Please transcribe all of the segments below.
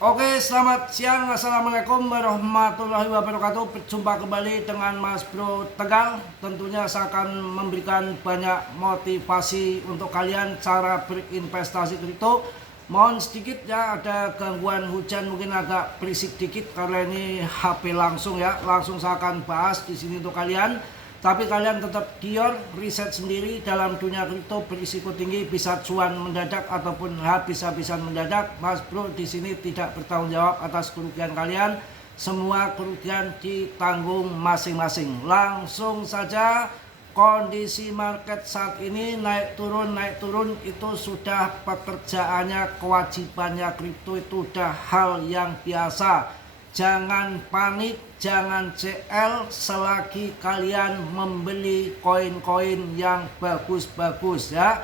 Oke, selamat siang. Assalamualaikum warahmatullahi wabarakatuh. Berjumpa kembali dengan Mas Bro Tegal. Tentunya saya akan memberikan banyak motivasi untuk kalian cara berinvestasi kripto. Mohon sedikit ya, ada gangguan hujan mungkin agak berisik dikit karena ini HP langsung ya. Langsung saya akan bahas di sini untuk kalian. Tapi kalian tetap gior, riset sendiri dalam dunia kripto berisiko tinggi, bisa cuan mendadak ataupun habis-habisan mendadak. Mas Bro di sini tidak bertanggung jawab atas kerugian kalian. Semua kerugian ditanggung masing-masing. Langsung saja, kondisi market saat ini naik turun itu sudah pekerjaannya, kewajibannya kripto, itu sudah hal yang biasa. Jangan panik, jangan CL selagi kalian membeli koin-koin yang bagus-bagus ya.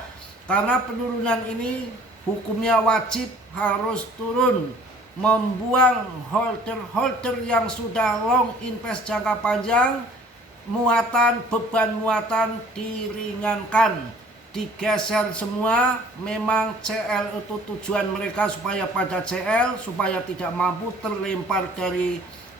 Karena penurunan ini hukumnya wajib harus turun. Membuang holder-holder yang sudah long invest jangka panjang, beban muatan diringankan, digeser semua. Memang CL itu tujuan mereka supaya pada CL, supaya tidak mampu terlempar dari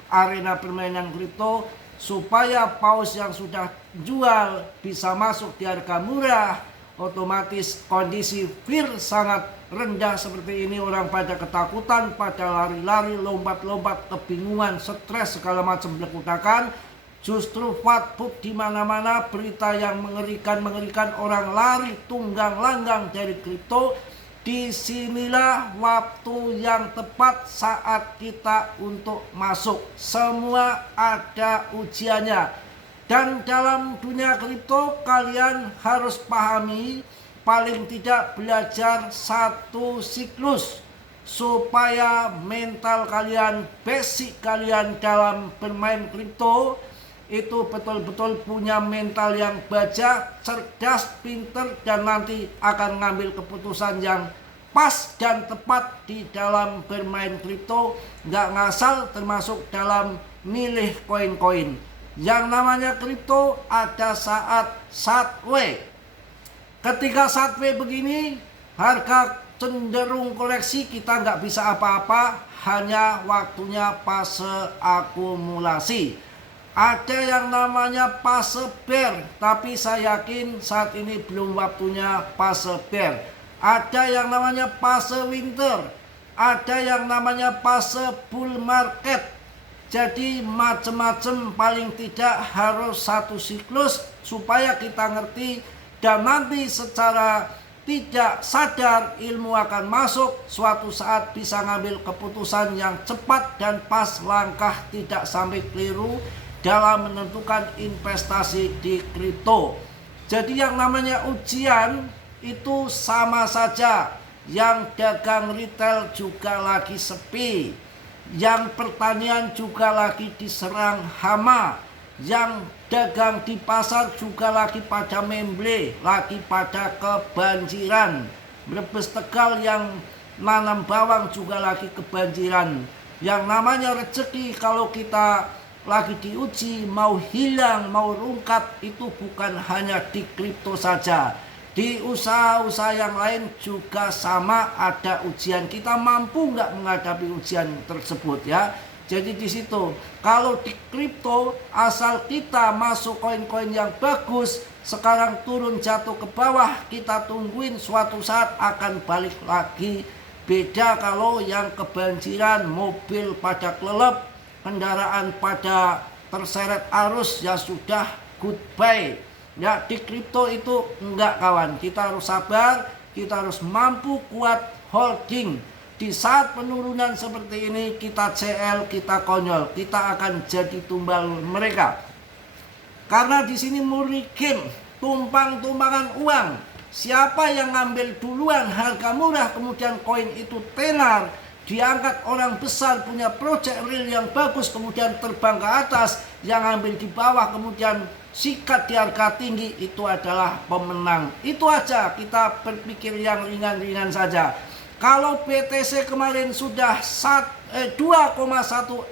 arena permainan kripto, supaya paus yang sudah jual bisa masuk di harga murah. Otomatis kondisi fear sangat rendah seperti ini, orang pada ketakutan, pada lari-lari, lompat-lompat, kebingungan, stres segala macam berkutakan. Justru fatbook di mana-mana, berita yang mengerikan, orang lari tunggang langgang dari kripto. Disinilah waktu yang tepat saat kita untuk masuk. Semua ada ujiannya. Dan dalam dunia kripto kalian harus pahami, paling tidak belajar satu siklus supaya mental kalian, basic kalian dalam bermain kripto itu betul-betul punya mental yang baja, cerdas, pinter, dan nanti akan ngambil keputusan yang pas dan tepat di dalam bermain kripto. Nggak ngasal, termasuk dalam milih koin-koin. Yang namanya kripto ada saat sideways. Ketika sideways begini, harga cenderung koreksi, kita nggak bisa apa-apa, hanya waktunya fase akumulasi. Ada yang namanya fase bear, tapi saya yakin saat ini belum waktunya fase bear. Ada yang namanya fase winter, ada yang namanya fase bull market. Jadi macam-macam, paling tidak harus satu siklus supaya kita ngerti, dan nanti secara tidak sadar ilmu akan masuk, suatu saat bisa ngambil keputusan yang cepat dan pas, langkah tidak sampai keliru dalam menentukan investasi di kripto. Jadi yang namanya ujian itu sama saja. Yang dagang retail juga lagi sepi, yang pertanian juga lagi diserang hama, yang dagang di pasar juga lagi pada memble, lagi pada kebanjiran. Brebes Tegal yang nanam bawang juga lagi kebanjiran. Yang namanya rezeki kalau kita lagi diuji, mau hilang, mau rungkat, itu bukan hanya di kripto saja. Di usaha-usaha yang lain juga sama, ada ujian. Kita mampu nggak menghadapi ujian tersebut ya. Jadi di situ, kalau di kripto, asal kita masuk koin-koin yang bagus, sekarang turun jatuh ke bawah, kita tungguin suatu saat akan balik lagi. Beda kalau yang kebanjiran, mobil pada kelelep, kendaraan pada terseret arus, ya sudah goodbye. Ya, di kripto itu enggak kawan, kita harus sabar, kita harus mampu kuat holding. Di saat penurunan seperti ini kita CL, kita konyol, kita akan jadi tumbal mereka. Karena di sini murni game, tumpang-tumpangan uang. Siapa yang ngambil duluan harga murah, kemudian koin itu tenar, diangkat orang besar punya project real yang bagus, kemudian terbang ke atas, yang ambil di bawah kemudian sikat di harga tinggi, itu adalah pemenang. Itu aja, kita berpikir yang ringan-ringan saja. Kalau BTC kemarin sudah 2,1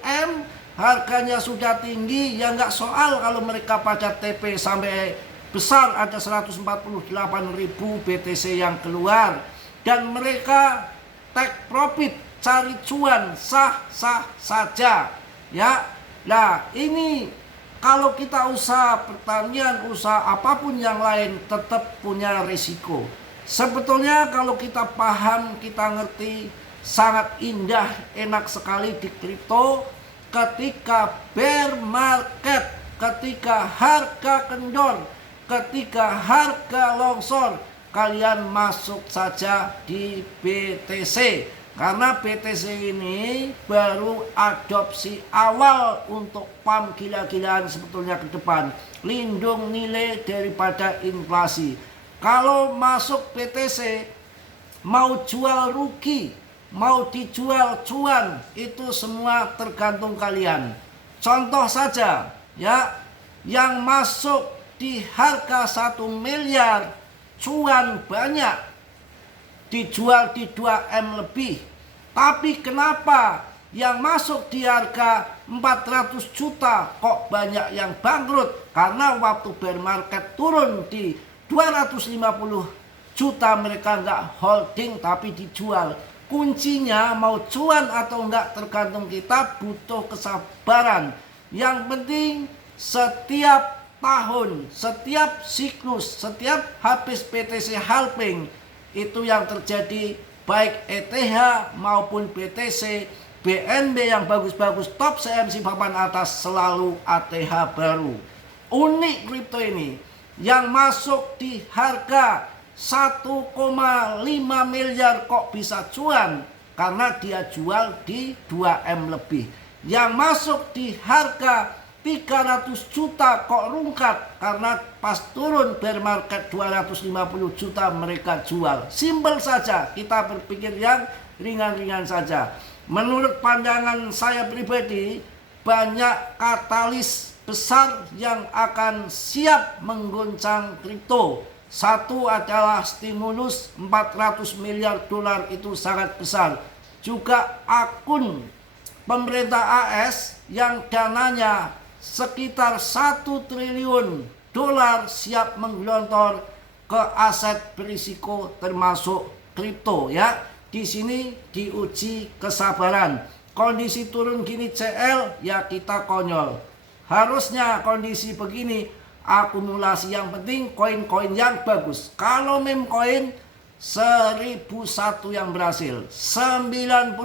M, harganya sudah tinggi, ya nggak soal kalau mereka pada TP sampai besar, ada 148.000 BTC yang keluar, dan mereka take profit. cari cuan sah-sah saja ya. Nah ini kalau kita usaha pertanian, usaha apapun yang lain tetap punya risiko. Sebetulnya kalau kita paham, kita ngerti, sangat indah, enak sekali di kripto. Ketika bear market, ketika harga kendor, ketika harga longsor, kalian masuk saja di BTC. Karena BTC ini baru adopsi awal untuk pump gila-gilaan sebetulnya ke depan. Lindung nilai daripada inflasi. Kalau masuk BTC, mau jual rugi, mau dijual cuan, itu semua tergantung kalian. Contoh saja ya, yang masuk di harga 1 miliar cuan banyak, dijual di 2M lebih. Tapi kenapa yang masuk di harga 400 juta kok banyak yang bangkrut? Karena waktu bear market turun di 250 juta mereka nggak holding tapi dijual. Kuncinya mau cuan atau enggak tergantung kita, butuh kesabaran. Yang penting setiap tahun, setiap siklus, setiap habis BTC halving, itu yang terjadi baik ETH maupun BTC, BNB yang bagus-bagus top CMC papan atas selalu ATH baru. Unik kripto ini yang masuk di harga 1,5 miliar kok bisa cuan karena dia jual di 2M lebih. Yang masuk di harga 300 juta kok rungkat karena pas turun bear market 250 juta mereka jual. Simpel saja, kita berpikir yang ringan-ringan saja. Menurut pandangan saya pribadi, banyak katalis besar yang akan siap mengguncang kripto. Satu adalah stimulus 400 miliar dolar, itu sangat besar. Juga akun pemerintah AS yang dananya sekitar 1 triliun dolar siap menggelontor ke aset berisiko termasuk kripto ya. Di sini diuji kesabaran. Kondisi turun gini CL ya kita konyol. Harusnya kondisi begini akumulasi, yang penting koin-koin yang bagus. Kalau meme koin 1001 yang berhasil, 99%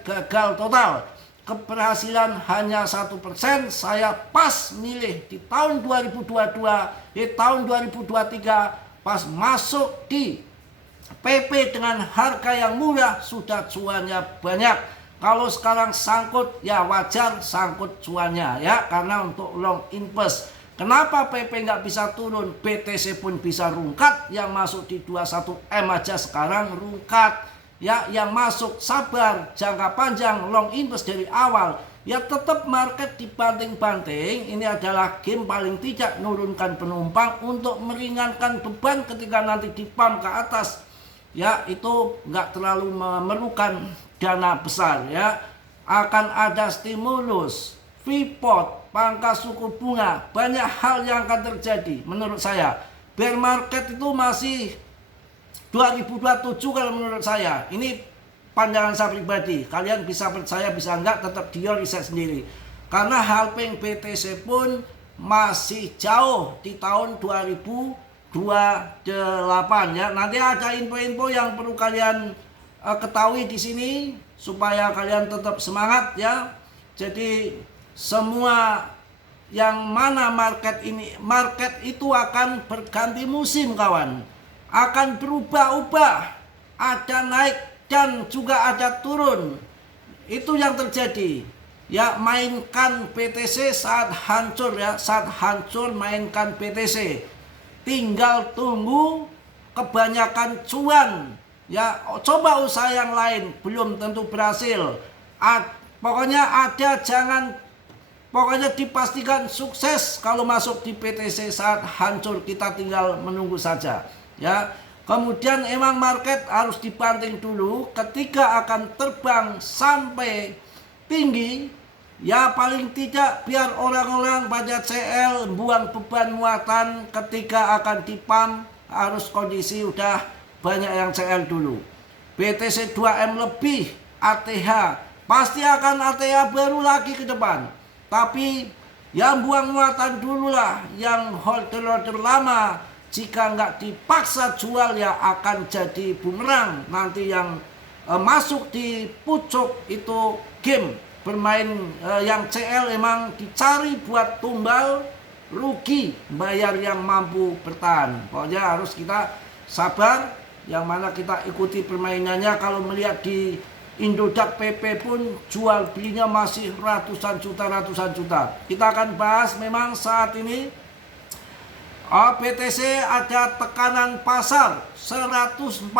gagal total. Keberhasilan hanya 1%. Saya pas milih di tahun 2022, di tahun 2023 pas masuk di PP dengan harga yang murah sudah cuannya banyak. Kalau sekarang sangkut ya wajar sangkut cuannya ya, karena untuk long invest. Kenapa PP nggak bisa turun? BTC pun bisa rungkat. Yang masuk di 21M aja sekarang rungkat. Ya, yang masuk sabar, jangka panjang, long invest dari awal. Ya tetap market dibanting-banting. Ini adalah game paling tidak nurunkan penumpang untuk meringankan beban ketika nanti dipump ke atas. Ya itu nggak terlalu memerlukan dana besar ya. Akan ada stimulus, freeport, pangkas suku bunga, banyak hal yang akan terjadi menurut saya. Bear market itu masih 2027 kalau menurut saya. Ini pandangan saya pribadi. Kalian bisa percaya bisa enggak, tetap dia riset sendiri. Karena halving BTC pun masih jauh di tahun 2028 ya. Nanti ada info-info yang perlu kalian ketahui di sini supaya kalian tetap semangat ya. Jadi semua yang mana market ini, market itu akan berganti musim kawan. Akan berubah-ubah, ada naik dan juga ada turun. Itu yang terjadi. Ya mainkan BTC saat hancur ya, saat hancur mainkan BTC. Tinggal tunggu kebanyakan cuan. Ya coba usaha yang lain belum tentu berhasil. Pokoknya ada pokoknya dipastikan sukses kalau masuk di BTC saat hancur, kita tinggal menunggu saja. Ya, kemudian emang market harus dibanting dulu ketika akan terbang sampai tinggi. Ya paling tidak biar orang-orang pada CL buang beban muatan ketika akan dipump, harus kondisi udah banyak yang CL dulu. BTC 2M lebih, ATH. Pasti akan ATH baru lagi ke depan. Tapi yang buang muatan dulu lah, yang holder-holder lama. Jika nggak dipaksa jual ya akan jadi bumerang. Nanti yang masuk di pucuk itu game bermain yang CL emang dicari buat tumbal, rugi bayar yang mampu bertahan. Pokoknya harus kita sabar, yang mana kita ikuti permainannya. Kalau melihat di Indodax PP pun jual belinya masih ratusan juta. Kita akan bahas memang saat ini BTC ada tekanan pasar 148.000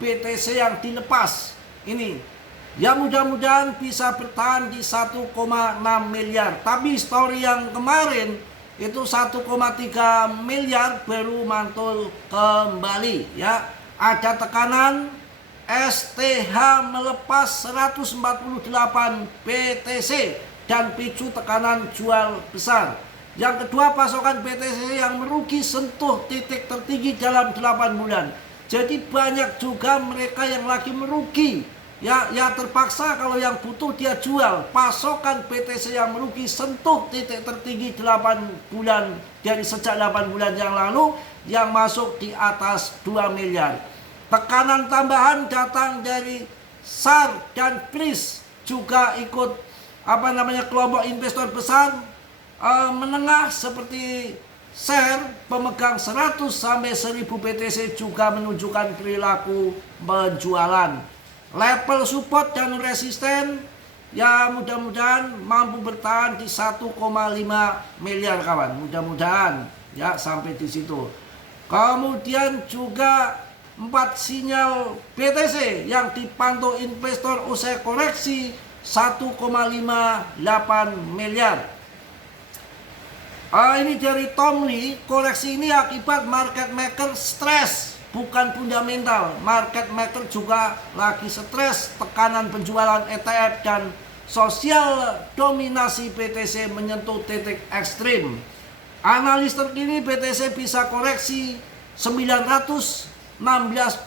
BTC yang dilepas. Ini ya mudah-mudahan bisa bertahan di 1,6 miliar. Tapi story yang kemarin itu 1,3 miliar baru mantul kembali ya. Ada tekanan STH melepas 148 BTC dan picu tekanan jual besar. Yang kedua, pasokan BTC yang merugi sentuh titik tertinggi dalam 8 bulan. Jadi banyak juga mereka yang lagi merugi. Ya terpaksa kalau yang butuh dia jual. Pasokan BTC yang merugi sentuh titik tertinggi 8 bulan dari sejak 8 bulan yang lalu, yang masuk di atas 2 miliar. Tekanan tambahan datang dari SAR dan KRIS, juga ikut kelompok investor besar menengah seperti share pemegang 100 sampai 1000 BTC juga menunjukkan perilaku penjualan. Level support dan resisten ya mudah-mudahan mampu bertahan di 1,5 miliar kawan. Mudah-mudahan ya sampai di situ. Kemudian juga 4 sinyal BTC yang dipantau investor usai koreksi 1,58 miliar. Ini dari Tom Lee, koreksi ini akibat market maker stres, bukan fundamental. Market maker juga lagi stres, tekanan penjualan ETF dan sosial dominasi BTC menyentuh titik ekstrim. Analis terkini BTC bisa koreksi 916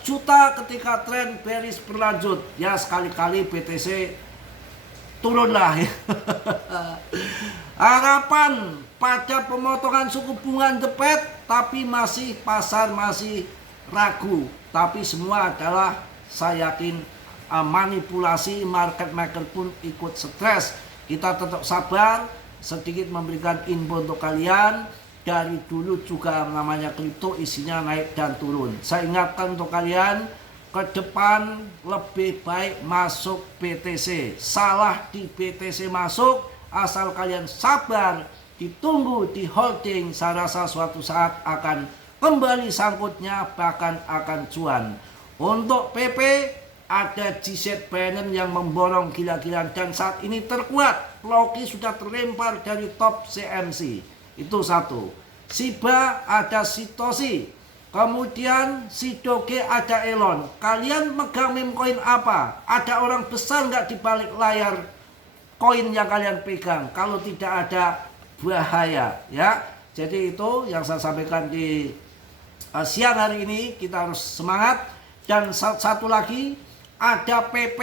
juta ketika tren bearish berlanjut. Ya sekali-kali BTC turunlah. Harapan pada pemotongan suku bunga The Fed, tapi pasar masih ragu. Tapi semua adalah saya yakin manipulasi, market maker pun ikut stres. Kita tetap sabar, sedikit memberikan info untuk kalian. Dari dulu juga namanya kripto isinya naik dan turun. Saya ingatkan untuk kalian, ke depan lebih baik masuk BTC. Salah di BTC masuk, asal kalian sabar, ditunggu, di holding, saya rasa suatu saat akan kembali sangkutnya, bahkan akan cuan. Untuk PP ada GZ Binance yang memborong gila-gilaan dan saat ini terkuat. Loki sudah terlempar dari top CMC. Itu satu. Shiba ada Satoshi. Kemudian si Doge ada Elon. Kalian megang meme coin apa? Ada orang besar nggak di balik layar koin yang kalian pegang? Kalau tidak ada, bahaya ya. Jadi itu yang saya sampaikan di siang hari ini. Kita harus semangat. Dan satu lagi, ada PP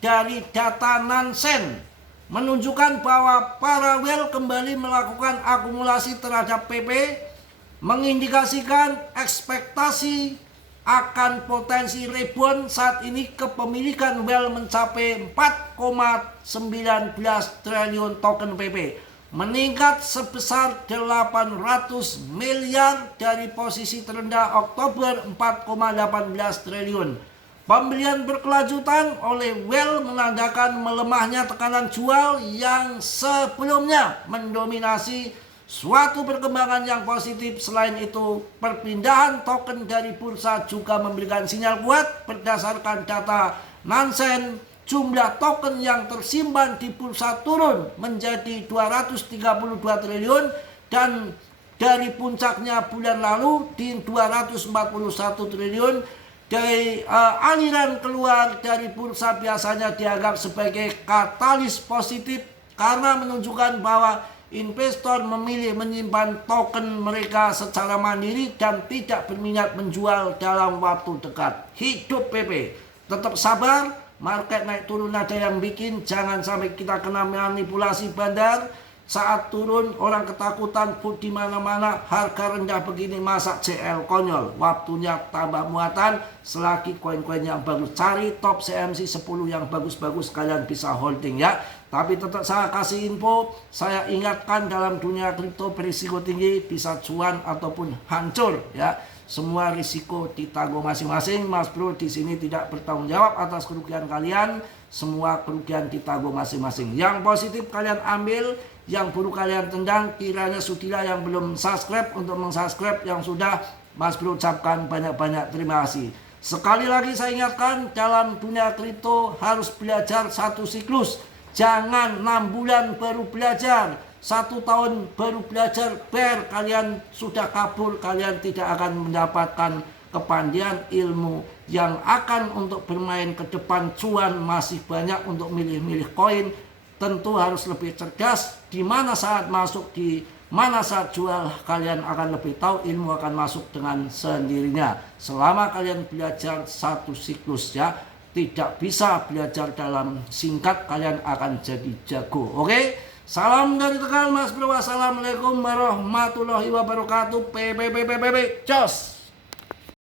dari data Nansen menunjukkan bahwa para whale kembali melakukan akumulasi terhadap PP, mengindikasikan ekspektasi akan potensi rebound. Saat ini kepemilikan whale mencapai 4,19 triliun token PP, meningkat sebesar 800 miliar dari posisi terendah Oktober 4,18 triliun. Pembelian berkelanjutan oleh whale menandakan melemahnya tekanan jual yang sebelumnya mendominasi suatu perkembangan yang positif. Selain itu, perpindahan token dari bursa juga memberikan sinyal kuat. Berdasarkan data Nansen, jumlah token yang tersimpan di bursa turun menjadi 232 triliun dan dari puncaknya bulan lalu di 241 triliun. Dari aliran keluar dari bursa biasanya dianggap sebagai katalis positif karena menunjukkan bahwa Investor memilih menyimpan token mereka secara mandiri dan tidak berminat menjual dalam waktu dekat. Hidup PP. Tetap sabar, market naik turun ada yang bikin, jangan sampai kita kena manipulasi bandar. Saat turun orang ketakutan, put di mana-mana, harga rendah begini masa CL konyol. Waktunya tambah muatan selagi koin-koin yang bagus. Cari top CMC 10 yang bagus-bagus, kalian bisa holding ya. Tapi tetap saya kasih info, saya ingatkan dalam dunia kripto berisiko tinggi, bisa cuan ataupun hancur ya. Semua risiko ditanggung masing-masing. Mas Bro di sini tidak bertanggung jawab atas kerugian kalian. Semua kerugian ditanggung masing-masing. Yang positif kalian ambil, yang buruk kalian tendang. Kiranya sudilah yang belum subscribe untuk mensubscribe, yang sudah Mas Bro ucapkan banyak-banyak terima kasih. Sekali lagi saya ingatkan, dalam dunia kripto harus belajar satu siklus. Jangan 6 bulan baru belajar, 1 tahun baru belajar, kalian sudah kabur, kalian tidak akan mendapatkan kepandian ilmu yang akan untuk bermain ke depan. Cuan masih banyak untuk milih-milih koin. Tentu harus lebih cerdas, di mana saat masuk, di mana saat jual, kalian akan lebih tahu, ilmu akan masuk dengan sendirinya. Selama kalian belajar satu siklus ya, tidak bisa belajar dalam singkat, kalian akan jadi jago. Oke? Salam dari Tegal Mas Bro. Wassalamualaikum warahmatullahi wabarakatuh. Jos.